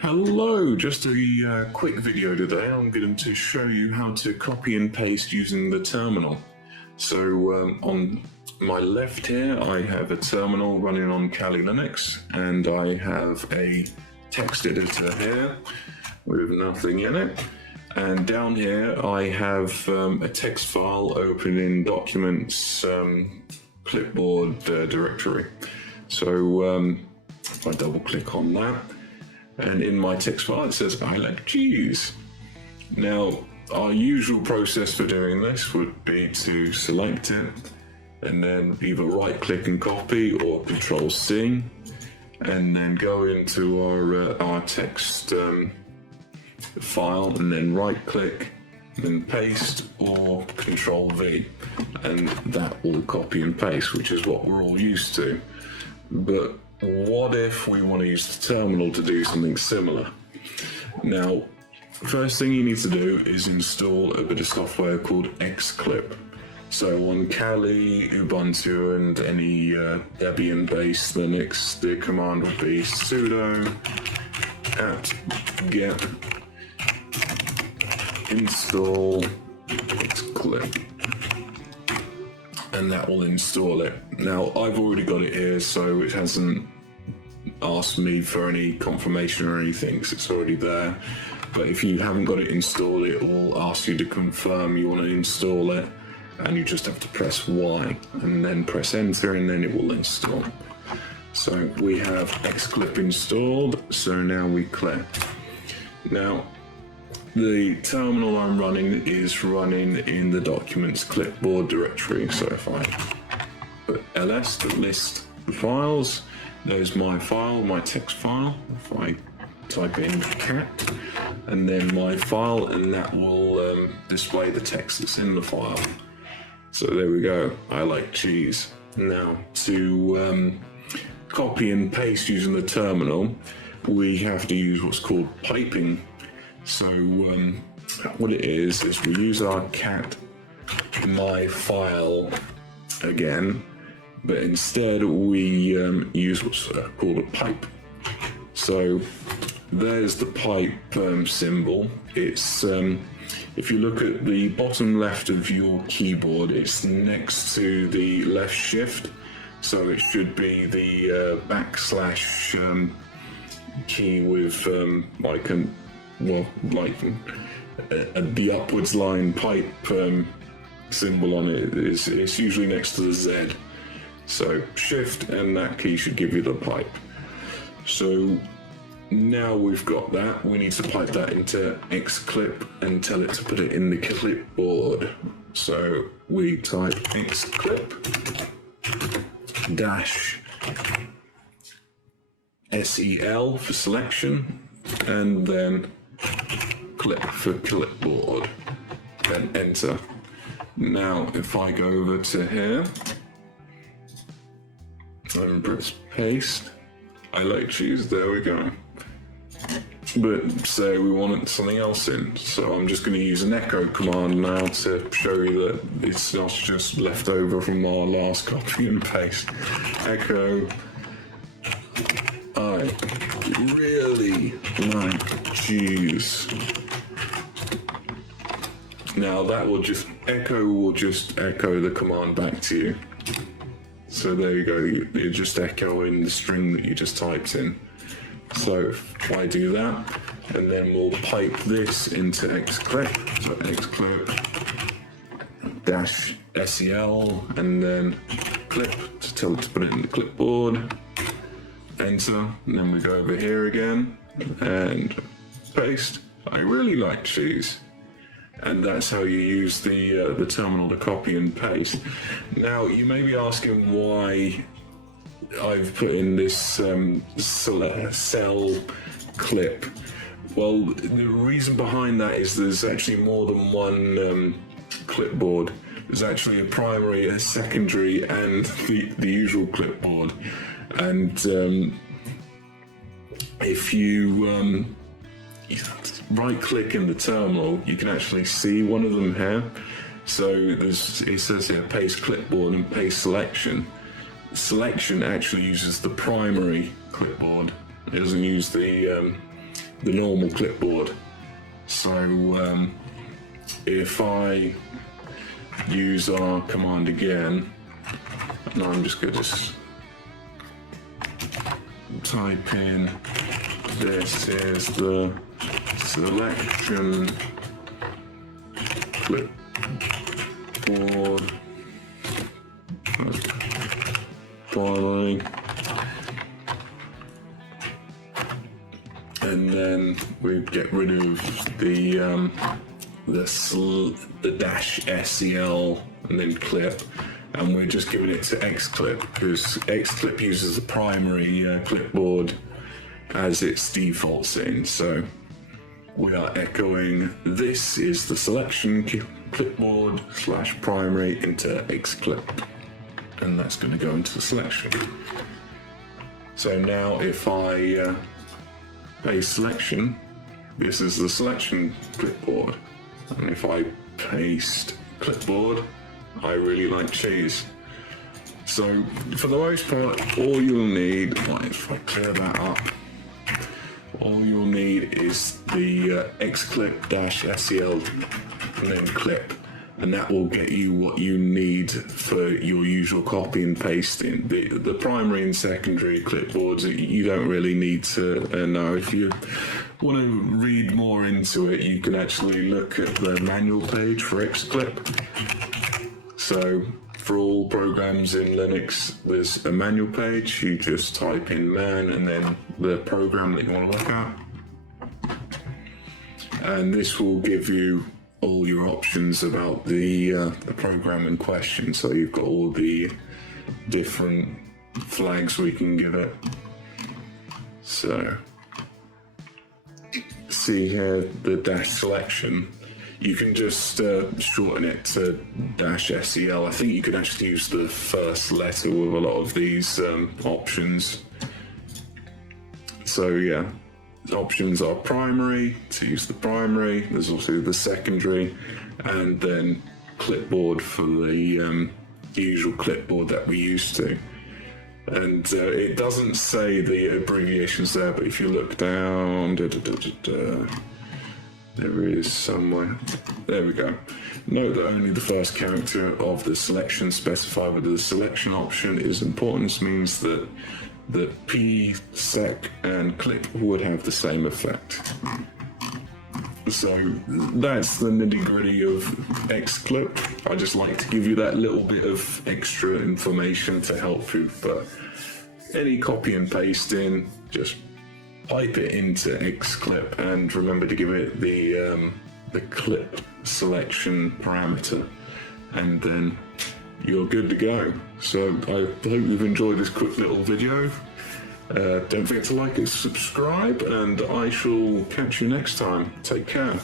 Hello, just a quick video today. I'm going to show you how to copy and paste using the terminal. So on my left here, I have a terminal running on Kali Linux, and I have a text editor here with nothing in it. And down here, I have a text file open in Documents clipboard directory. So if I double click on that, and in my text file it says I like cheese. Now, our usual process for doing this would be to select it and then either right click and copy or Control C, and then go into our text file and then right click, then paste or Control V, and that will copy and paste, which is what we're all used to. But what if we want to use the terminal to do something similar? Now, first thing you need to do is install a bit of software called Xclip. So on Kali, Ubuntu, and any Debian-based Linux, the command would be sudo apt-get install Xclip, and that will install it. Now, I've already got it here, so it hasn't asked me for any confirmation or anything, because it's already there. But if you haven't got it installed, it will ask you to confirm you want to install it, and you just have to press Y and then press enter, and then it will install. So we have Xclip installed, so now we click. Now, the terminal I'm running is running in the Documents clipboard directory. So if I put ls to list the files, there's my file, my text file. If I type in cat and then my file, and that will display the text that's in the file. So there we go, I like cheese. Now, to copy and paste using the terminal, we have to use what's called piping. So what it is we use our cat my file again, but instead we use what's called a pipe. So there's the pipe symbol. It's if you look at the bottom left of your keyboard, it's next to the left shift, so it should be the backslash key with the upwards line pipe symbol on it. It's usually next to the Z. So shift and that key should give you the pipe. So now we've got that, we need to pipe that into Xclip and tell it to put it in the clipboard. So we type Xclip dash SEL for selection, and then clip for clipboard, then enter. Now if I go over to here and press paste, I like cheese, there we go. But say we want something else in, so I'm just going to use an echo command now to show you that it's not just left over from our last copy and paste. Echo, I really like cheese. Now that will just echo the command back to you. So there you go, you're just echoing the string that you just typed in. So if I do that, and then we'll pipe this into Xclip, so Xclip dash SEL, and then clip to tell it to put it in the clipboard, enter, and then we go over here again and paste. I really like cheese. And that's how you use the terminal to copy and paste. Now, you may be asking why I've put in this cell clip. Well, the reason behind that is there's actually more than one clipboard. There's actually a primary, a secondary, and the usual clipboard. And if you right click in the terminal, you can actually see one of them here. So it says here paste clipboard and paste selection. Selection actually uses the primary clipboard. It doesn't use the the normal clipboard. So if I use our command again, and I'm just going to type in, this is the selection clipboard primary, and then we get rid of the dash SEL and then clip, and we're just giving it to xclip because xclip uses the primary clipboard as its default setting. So we are echoing, this is the selection clipboard / primary into xclip, and that's going to go into the selection. So now if I paste selection, this is the selection clipboard, and if I paste clipboard, I really like cheese. So for the most part, all you'll need, if I clear that up, all you'll need is the xclip-sel and then clip, and that will get you what you need for your usual copy and pasting. The primary and secondary clipboards, you don't really need to know. If you want to read more into it, you can actually look at the manual page for xclip. So for all programs in Linux, there's a manual page. You just type in man and then the program that you want to look at, and this will give you all your options about the program in question. So you've got all the different flags we can give it. So see here, the dash selection, you can just shorten it to dash SEL. I think you can actually use the first letter with a lot of these options. So yeah, the options are primary, to use the primary, there's also the secondary, and then clipboard for the usual clipboard that we used to. And it doesn't say the abbreviations there, but if you look down, there is somewhere. There we go. Note that only the first character of the selection specified with the selection option is important. This means that the P, sec, and clip would have the same effect. So that's the nitty-gritty of xclip. I just like to give you that little bit of extra information to help you. But any copy and pasting, just pipe it into xclip, and remember to give it the clip selection parameter, and then you're good to go. So I hope you've enjoyed this quick little video. Don't forget to like and subscribe, and I shall catch you next time. Take care.